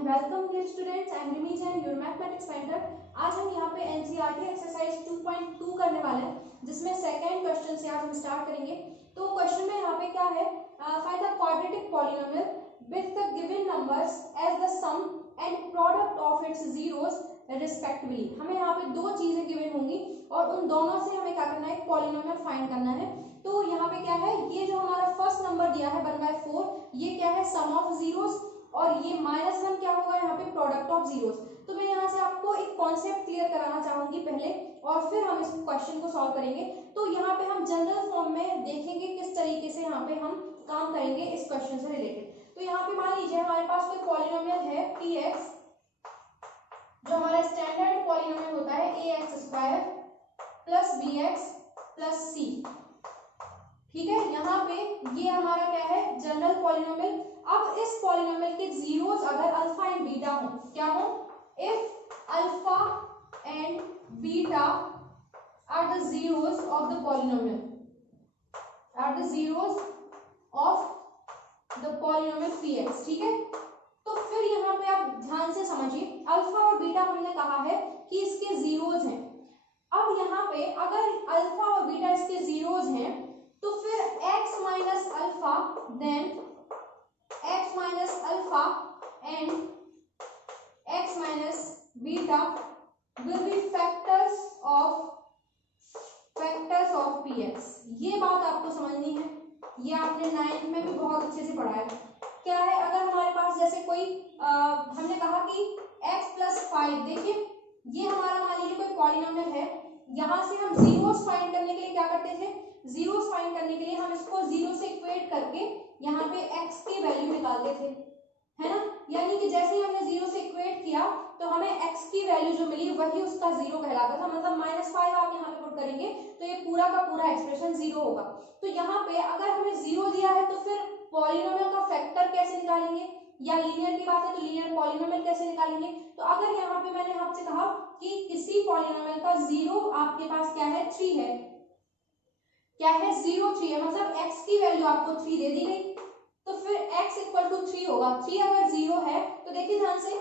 And welcome dear students, I am Rimi Jain, your mathematics mentor. आज हम यहाँ पे एनसीईआरटी एक्सरसाइज 2.2 करने वाले हैं, जिसमें सेकंड क्वेश्चन से आज हम स्टार्ट करेंगे। तो क्वेश्चन में यहाँ पे क्या है, find the quadratic polynomial with the given numbers as the sum and product of its zeros respectively. हमें यहाँ पे दो चीजें गिवन होंगी और उन दोनों से हमें क्या करना है, पॉलिनोमियल फाइंड करना है। तो यहाँ पे क्या है, ये जो हमारा फर्स्ट नंबर दिया है 1/4, ये क्या है, सम ऑफ जीरोस, और ये -1 क्या होगा यहाँ पे, प्रोडक्ट ऑफ जीरोस। तो मैं यहाँ से आपको एक कॉन्सेप्ट क्लियर कराना चाहूंगी पहले, और फिर हम इस क्वेश्चन को सॉल्व करेंगे। तो यहाँ पे हम जनरल फॉर्म में देखेंगे किस तरीके से यहाँ पे हम काम करेंगे इस क्वेश्चन से रिलेटेड। तो यहाँ पे मान लीजिए हमारे पास कोई पॉलिनोमियल है px, जो हमारा स्टैंडर्ड पॉलिनोमियल होता है ax² plus bx plus c। ठीक है, यहाँ पे ये हमारा क्या है, जनरल पॉलिनोमियल। अब इस पॉलिनोमियल के जीरोस अगर अल्फा एंड बीटा हो, क्या हो, if alpha and beta are the zeros of the polynomial, are the zeros of the polynomial px। ठीक है, तो फिर यहाँ पे आप ध्यान से समझिए, अल्फा और बीटा हमने कहा है कि इसके जीरोस हैं। अब यहाँ पे अगर अल्फा और बीटा इसके जीरोस हैं, तो फिर x minus alpha, then x minus alpha and x minus beta will be factors of px। ये बात आपको समझनी है, ये आपने 9th में भी बहुत अच्छे से पढ़ा है। क्या है, अगर हमारे पास जैसे कोई हमने कहा कि x प्लस 5, देखिए ये हमारा मान लीजिए कोई पॉलिनोमियल है, यहाँ से हम जीरोस फाइंड करने के लिए क्या करते थे, जीरोस फाइंड करने के लिए हम इसको जीरो से इक्वेट करके यहाँ पे x की वैल्यू निकालते थे, है ना। यानी कि जैसे ही हमने जीरो से इक्वेट किया तो हमें x की वैल्यू जो मिली वही उसका जीरो कहलाता था। मतलब -5 आप यहाँ पे पुट करेंगे तो ये पूरा का पूरा एक्सप्रेशन जीरो होगा। तो यहाँ पे अगर हमें जीरो दिया है तो फिर पॉलिनोमियल का फैक्टर कैसे निकालेंगे, या लीनियर की बात है तो लीनियर पॉलिनोमियल कैसे निकालेंगे। तो अगर यहाँ पे मैंने आपसे कहा कि किसी पॉलिनोमियल का जीरो आपके पास क्या है, 3 है, क्या है, 0 3 है, मतलब x की वैल्यू आपको 3 दे दी गई, तो फिर x इक्वल टू 3 होगा। 3 अगर 0 है तो देखिए ध्यान से,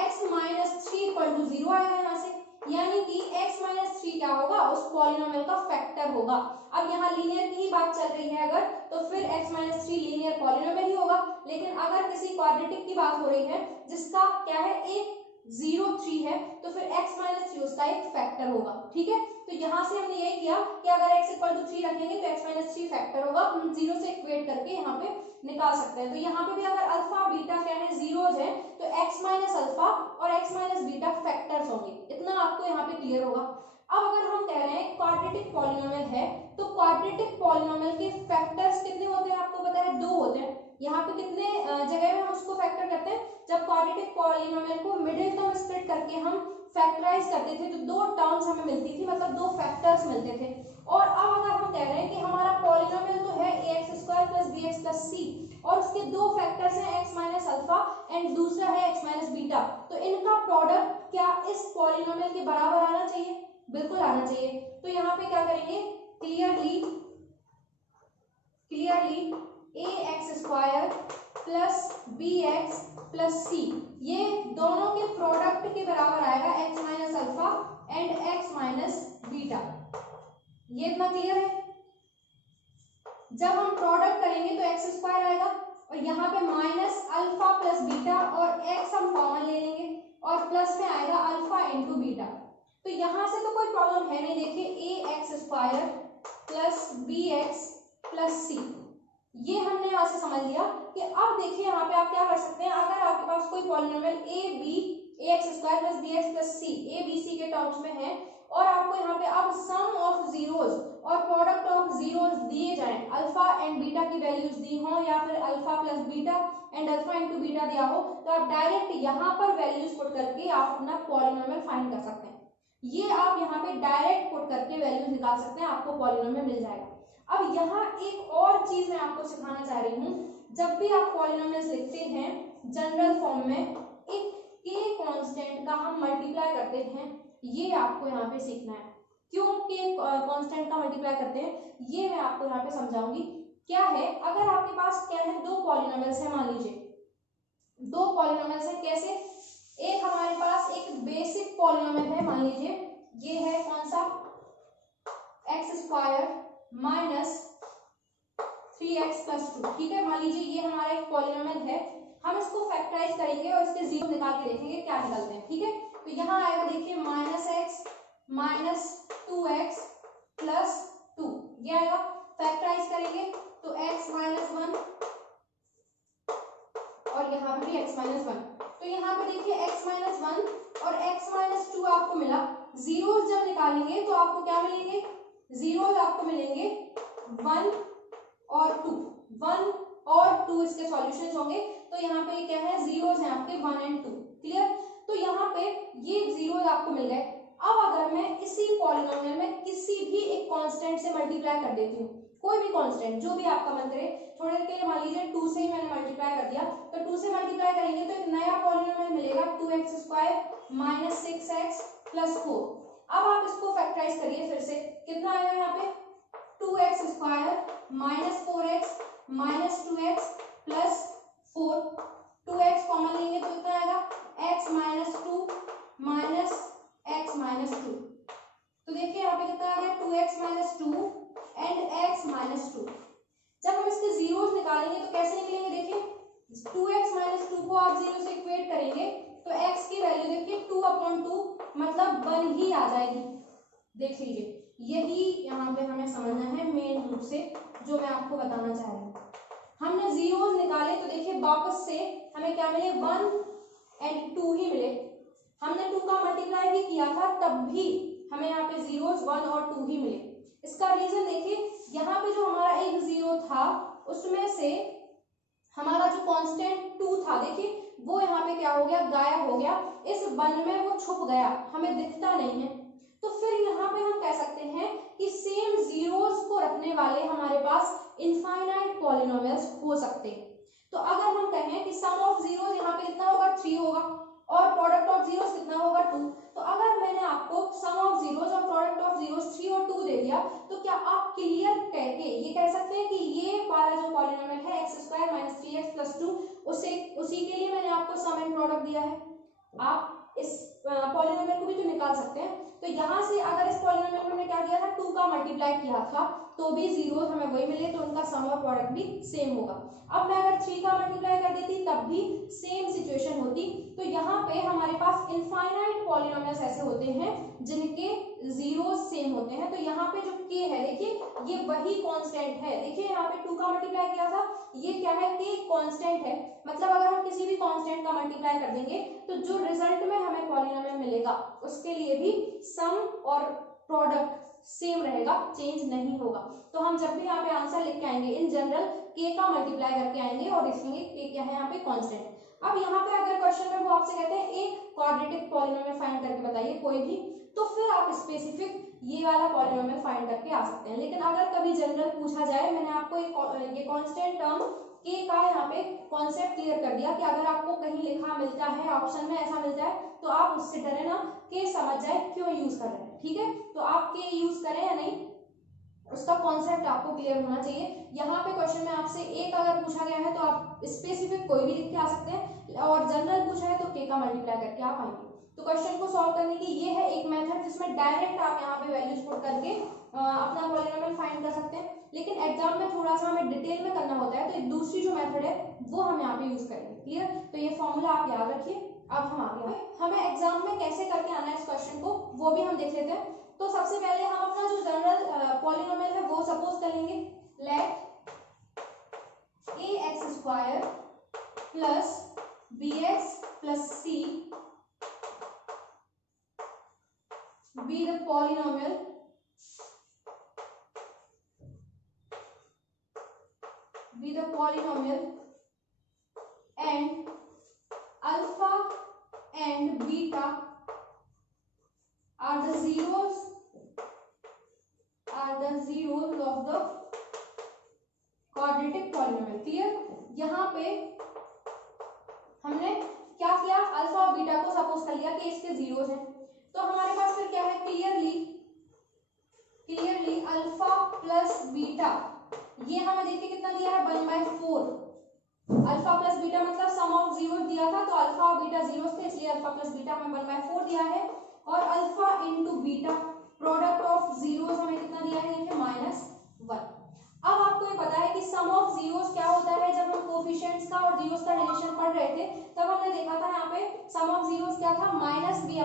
x माइनस 3 इक्वल टू 0 आएगा यहाँ से, यानी कि x माइनस 3 क्या होगा, उस पॉलिनोमियल का फैक्टर होगा। अब यहाँ लीनियर की ही बात चल रही है अगर, तो फिर x माइनस 3 लीनियर पॉलिनोमियल ही होगा। लेकिन अगर किसी क्वाड्रेटिक की बात हो रही है जिसका क्या है, एक 0 3 है, तो फिर x माइनस 3 उसका एक फैक्टर होगा। ठीक है, तो यहाँ से हमने यही किया कि अगर x इक्वल टू 3 रखेंगे तो x माइनस 3 फैक्टर होगा, हम 0 से इक्वेट करके यहाँ पे निकाल सकते हैं। तो यहाँ पे भी अगर अल्फा बीटा क्या है, जीरोज है, तो x माइनस अल्फा और x माइनस बीटा फैक्टर्स होंगे। इतना आपको यहाँ पे क्लियर होगा। अब अगर हम कह रहे हैं क्वाड्रेटिक पॉलिनोमियल है, तो क्वाड्रेटिक पॉलिनोमियल के फैक्टर्स कितने होते हैं, आपको पता है, 2 होते हैं। यहाँ पे कितने जगह में हम उसको फैक्टर करते हैं, जब क्वाड्रेटिक पॉलिनोमियल को मिडिल टर्म स्प्लिट करके हम फैक्टराइज करते थे तो 2 टर्म्स हमें मिलती थी, मतलब 2 फैक्टर्स मिलते थे। और अब अगर हम कह रहे हैं कि हमारा पॉलिनोमियल तो है ax² plus bx plus c, और उसके 2 फैक्टर्स हैं x माइनस अल्फा एंड दूसरा है x माइनस बीटा, तो इनका प्रोडक्ट क्या इस पॉलिनोमियल के बराबर आना चाहिए, बिल्कुल आना चाहिए। तो यहाँ पे क्या करेंगे, clearly ax² plus bx plus c, ये दोनों के प्रोडक्ट के बराबर आएगा x minus alpha and x minus beta. ये इतना क्लियर है। जब हम प्रोडक्ट करेंगे तो x² आएगा, और यहाँ पे माइनस अल्फा प्लस बीटा और x हम कॉमन ले लेंगे, और प्लस में आएगा अल्फा इंटू बीटा। तो यहाँ से तो कोई प्रॉब्लम है नहीं। देखिए ax² plus bx plus c, ये हमने यहाँ से समझ लिया कि अब देखिए यहाँ पे आप क्या कर सकते हैं, अगर आपके पास कोई polynomial ax² plus bx plus c a b c के टर्म्स में है, और आपको यहाँ पे अब सम ऑफ जीरोस और प्रोडक्ट ऑफ जीरोस दिए जाएं, अल्फा एंड बीटा की वैल्यूज दी हो, या फिर alpha plus beta and alpha into beta दिया हो, तो आप डायरेक्ट यहाँ पर वैल्यूज पुट करके आप अपना पॉलिनोमियल फाइंड कर सकते हैं। ये आप यहाँ पे डायरेक्ट पुट करके वैल्यूज निकाल सकते हैं, आपको पॉलिनोमियल मिल जाएगा। अब यहाँ एक और चीज मैं आपको सिखाना चाह रही हूँ, जब भी आप पॉलिनोमियल्स लिखते हैं जनरल फॉर्म में, एक k कांस्टेंट का हम मल्टीप्लाई करते हैं, ये आपको यहाँ पे सीखना है। क्यों k कांस्टेंट का मल्टीप्लाई करते हैं, ये मैं आपको यहाँ पे समझाऊंगी। क्या है, अगर आपके पास क्या है, 2 पॉलिनोमियल्स है, मान लीजिए दो पॉलिनोमियल्स है। कैसे? एक हमारे पास एक बेसिक पॉलिनोमियल है, मान लीजिए ये है कौन सा, x square minus 3x plus 2। ठीक है, मान लीजिए ये हमारा एक पॉलिनोमियल है, हम इसको फैक्टराइज करेंगे और इसके जीरो निकाल के देखेंगे क्या निकलते हैं। ठीक है, तो यहाँ आएगा देखिए minus x minus 2x plus 2, ये आएगा। फैक्टराइज करेंगे तो x माइनस 1 और यहाँ पे भी x माइनस 1। तो यहाँ पे देखिए x माइनस 1 और x माइनस 2 आपको मिला। जीरोस जब निकालेंगे तो आपको क्या मिलेंगे, जीरोस आपको मिलेंगे 1 और 2, 1 और 2 इसके सॉल्यूशंस होंगे। तो यहाँ पे ये क्या है, जीरोस हैं आपके 1 एंड 2। क्लियर? तो यहाँ पे ये जीरोस आपको मिल गए। अब अगर मैं इसी पॉलिनोमियल में किसी भी एक कांस्टेंट से मल्टीप्लाई कर देती हूँ, कोई भी कांस्टेंट जो भी आपका मन करे, थोड़ी देर के लिए मान लीजिए 2 से ही मैंने मल्टीप्लाई कर दिया, तो 2 से मल्टीप्लाई करेंगे तो एक नया पॉलिनोमियल मिलेगा 2x square minus 6x plus 4। अब आप इसको फैक्टराइज करिए फिर से, कितना आएगा यहाँ पे, 2x square minus 4x minus 2x plus 4। 2x common लेंगे तो कितना आएगा, x minus 2 minus x minus 2। तो देखिए यहाँ पे कितना आ गया, 2x minus 2 and x minus 2। जब हम इसके जीरोस निकालेंगे तो कैसे निकलेंगे, देखिए 2x माइनस 2 को आप जीरो से इक्वेट करेंगे तो x की वैल्यू देखिए 2/2 मतलब 1 ही आ जाएगी। देख लीजिए, यही यहाँ पे हमें समझना है मेन रूप से, जो मैं आपको बताना चाह रही हूँ। हमने जीरोस निकाले तो देखिए वापस से हमें क्या मिले, 1 एंड 2 ही मिले। हमने 2 का मल्टीप्लाई भी किया था तब भी हमें यहाँ पे जीरोस 1 और 2 ही मिले। इसका रीजन देखिए, यहाँ पे जो हमारा एक जीरो था उसमें से हमारा जो कांस्टेंट 2 था, देखिए वो यहाँ पे क्या हो गया, गायब हो गया। इस 1 में वो छुप गया, हमें दिखता नहीं है। तो फिर यहाँ पे हम कह सकते हैं कि सेम जीरोस को रखने वाले हमारे पास इनफाइनाइट पॉलिनोमियल्स हो सकते हैं। तो अगर हम कहें कि सम ऑफ जीरोस यहाँ पे कितना होगा, 3 होगा और प्रोडक्ट ऑफ जीरोस कितना होगा, 2। तो अगर मैंने आपको सम ऑफ जीरोस और प्रोडक्ट ऑफ जीरोस 3 और 2 दे दिया तो क्या आप क्लियर करके ये कह सकते हैं कि ये वाला जो पॉलिनोमियल है x square minus 3x plus 2, उसी के लिए मैंने आपको सम एंड प्रोडक्ट दिया है। आप इस पॉलिनोमियल को भी तो निकाल सकते हैं। तो यहाँ से अगर इस पॉलिनोमियल में हमने क्या किया था, 2 का मल्टीप्लाई किया था तो भी जीरोस हमें वही मिले, तो उनका सम और प्रोडक्ट भी सेम होगा। अब मैं अगर 3 का मल्टीप्लाई कर देती तब भी सेम सिचुएशन होती। तो यहाँ पे हमारे पास इनफाइनाइट पॉलिनोमियल्स ऐसे होते हैं जिनके जीरोस सेम होते हैं। तो यहाँ पे जो k है देखिए ये वही कांस्टेंट है। देखिए यहाँ पे 2 का मल्टीप्लाई किया था, ये क्या है, k कांस्टेंट है। मतलब अगर हम किसी भी कांस्टेंट का मल्टीप्लाई कर देंगे तो जो रिजल्ट में हमें पॉलिनोमियल मिलेगा उसके लिए भी सम और प्रोडक्ट सेम रहेगा, चेंज नहीं होगा। तो हम जब भी यहाँ पे आंसर लिख के आएंगे इन जनरल k का मल्टीप्लाई करके आएंगे और लिखेंगे k क्या है यहाँ पे, कांस्टेंट। अब यहाँ पे अगर क्वेश्चन में वो आपसे कहते हैं एक क्वाड्रेटिक पॉलिनोमियल फाइंड करके बताइए कोई भी, तो फिर आप स्पेसिफिक ये वाला पॉलिनोमियल फाइंड करके आ सकते हैं। लेकिन अगर कभी जनरल पूछा जाए, मैंने आपको ये कांस्टेंट टर्म k का यहाँ पे कॉन्सेप्ट क्लियर कर दिया कि अगर आपको कहीं लिखा मिलता है, ऑप्शन में ऐसा मिलता है तो आप उससे डरे ना, k समझ जाए क्यों यूज कर रहे हैं। ठीक है, तो आप k यूज करें या नहीं उसका कॉन्सेप्ट आपको क्लियर होना चाहिए। यहाँ पे क्वेश्चन में आपसे एक अगर पूछा गया है तो आप स्पेसिफिक कोई भी लिख के आ सकते हैं, और जनरल पूछा है तो k का मल्टीप्लाई करके आप आएंगे। तो क्वेश्चन को सॉल्व करने की ये है एक मेथड जिसमें डायरेक्ट आप यहाँ पे वैल्यूज पुट करके अपना पॉलिनोमियल फाइंड कर सकते हैं। लेकिन एग्जाम में थोड़ा सा हमें डिटेल में करना होता है, तो एक दूसरी जो मेथड है वो हम यहाँ पे यूज करेंगे। क्लियर? तो ये फॉर्मूला आप याद रखिए। अब हम आगे हमें एग्जाम में कैसे करके आना है इस क्वेश्चन को वो भी हम देख लेते हैं। तो सबसे पहले हम अपना जो जनरल पॉलिनोमियल है वो सपोज कर लेंगे, let ax square plus bx plus c be the polynomial and alpha and beta are the zeros of the quadratic polynomial। Clear? यहाँ पे हमने क्या किया, अल्फा और बीटा को सपोज कर लिया कि इसके जीरोस हैं। तो हमारे पास फिर क्या है, क्लियरली अल्फा प्लस बीटा, ये हमें देखिए कितना दिया है, 1/4। अल्फा प्लस बीटा मतलब सम ऑफ जीरोस दिया था, तो अल्फा और बीटा जीरोस थे, इसलिए अल्फा प्लस बीटा हमें 1/4 दिया है। और alpha into beta product of zeros हमें कितना दिया है, देखिए -1। अब आपको ये पता है कि सम ऑफ जीरोस क्या होता है। जब हम कोफिशिएंट्स का और जीरोस का रिलेशन पढ़ रहे थे तब हमने देखा था यहाँ पे सम ऑफ जीरोस क्या था, -b/a।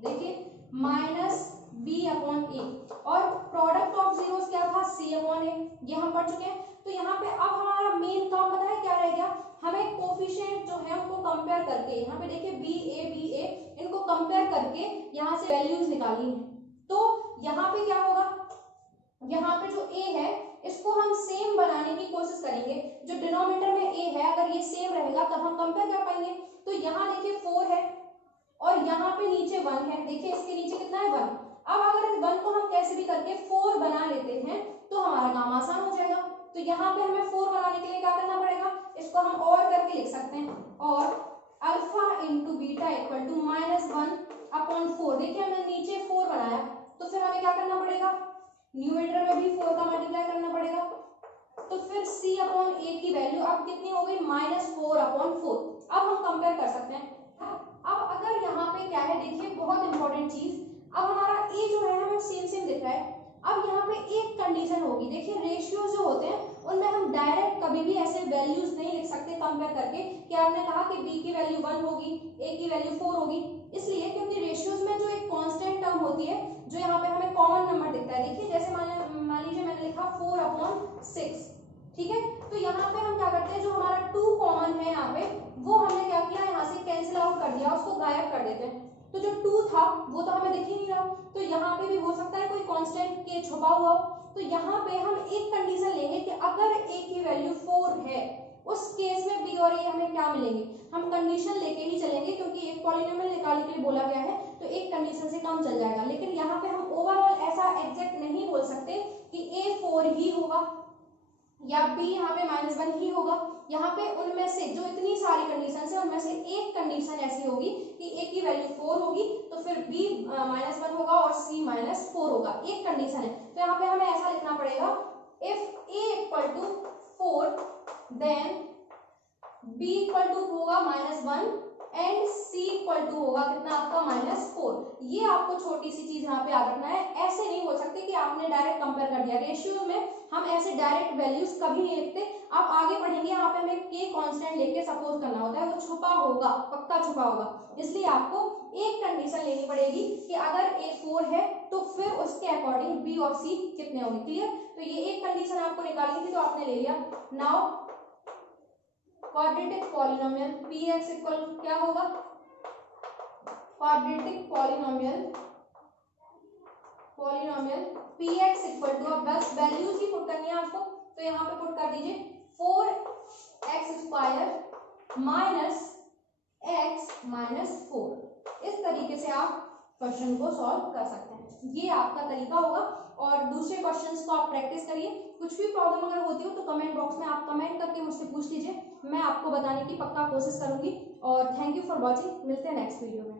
देखिए -b/a। और प्रोडक्ट ऑफ जीरोस क्या था, c/a। ये हम पढ़ चुके हैं। तो यहाँ पे अब हमारा मेन काम पता है क्या रह गया, हमें कोफिशिएंट जो है उनको कंपेयर करके, यहाँ पे देखिए ba इनको कंपेयर करके यहाँ से वैल्यूज निकालनी है। तो यहाँ पे क्या होगा, यहाँ पे जो a है इसको हम सेम बनाने की कोशिश करेंगे। जो डिनोमिनेटर में a है अगर ये सेम रहेगा तब हम कंपेयर कर पाएंगे। तो यहाँ देखिए 4 है और यहाँ पे नीचे 1 है, देखिए इसके नीचे कितना है 1। अब अगर इस 1 को हम कैसे भी करके 4 बना लेते हैं तो हमारा काम आसान हो जाएगा। तो यहाँ पे हमें 4 बनाने के लिए क्या करना पड़ेगा, इसको हम और करके लिख सकते हैं, और alpha into beta equal to -1/4। देखिए हमने नीचे 4 बनाया तो फिर हमें क्या करना पड़ेगा, न्यूमरेटर में भी 4 का मल्टीप्लाई करना पड़ेगा। तो फिर c/a की वैल्यू अब कितनी हो गई, -4/4। अब हम कंपेयर कर सकते हैं। अब अगर यहाँ पे क्या है, देखिए बहुत इंपॉर्टेंट चीज, अब हमारा a जो है हमें सेम दिख रहा है। अब यहाँ पे एक कंडीशन होगी, देखिए रेशियोज जो होते हैं उनमें हम डायरेक्ट कभी भी ऐसे वैल्यूज नहीं लिख सकते कंपेयर करके कि आपने कहा कि b की वैल्यू 1 होगी, a की वैल्यू 4 होगी, इसलिए क्योंकि रेशियोज में जो एक कांस्टेंट टर्म होती है जो यहाँ पे हमें कॉमन नंबर दिखता है। देखिए जैसे मान लीजिए मैंने लिखा 4/6, ठीक है। तो यहाँ पे हम क्या करते हैं, जो हमारा 2 कॉमन है यहाँ पे वो हमने क्या किया, यहाँ से कैंसिल आउट कर दिया, उसको गायब कर देते हैं। तो जो 2 था वो तो हमें दिख ही नहीं रहा, तो यहाँ पे भी हो सकता है कोई कांस्टेंट के छुपा हुआ। तो यहाँ पे हम एक कंडीशन लेंगे कि अगर a की वैल्यू 4 है उस केस में b और a हमें क्या मिलेंगे, हम कंडीशन लेके ही चलेंगे क्योंकि एक पॉलिनोमियल निकालने के लिए बोला गया है तो एक कंडीशन से काम चल जाएगा। लेकिन यहाँ पे हम ओवरऑल ऐसा एग्जैक्ट नहीं बोल सकते कि a 4 ही होगा या b यहाँ पे -1 ही होगा। यहाँ पे उनमें से जो इतनी सारी कंडीशन है उनमें से एक कंडीशन ऐसी होगी कि a की वैल्यू 4 होगी तो फिर b -1 होगा और c -4 होगा, एक कंडीशन है। तो यहाँ पे हमें ऐसा लिखना पड़ेगा, if a equal to 4 then b equal to होगा -1 एंड c इक्वल टू होगा कितना आपका -4। ये आपको छोटी सी चीज यहाँ पे याद रखना है। ऐसे नहीं बोल सकते कि आपने डायरेक्ट कंपेयर कर दिया, रेशियो में हम ऐसे डायरेक्ट वैल्यूज कभी नहीं लिखते। आप आगे पढ़ेंगे यहाँ पे हमें k कांस्टेंट लेके सपोज करना होता है, वो छुपा होगा, पक्का छुपा होगा, इसलिए आपको एक कंडीशन लेनी पड़ेगी कि अगर a 4 है तो फिर उसके अकॉर्डिंग b और c कितने होंगे। क्लियर, तो ये एक कंडीशन आपको निकालनी थी तो आपने ले लिया। Now quadratic polynomial px equal क्या होगा, quadratic polynomial px equal to, अब बस वैल्यूज ही पुट करनी है आपको, तो यहाँ पे पुट कर दीजिए 4x² माइनस x -4। इस तरीके से आप क्वेश्चन को सॉल्व कर सकते हैं, ये आपका तरीका होगा। और दूसरे क्वेश्चंस को आप प्रैक्टिस करिए। कुछ भी प्रॉब्लम अगर होती हो तो कमेंट बॉक्स में आप कमेंट करके मुझसे पूछ लीजिए, मैं आपको बताने की पक्का कोशिश करूंगी। और थैंक यू फॉर वॉचिंग, मिलते हैं नेक्स्ट वीडियो में।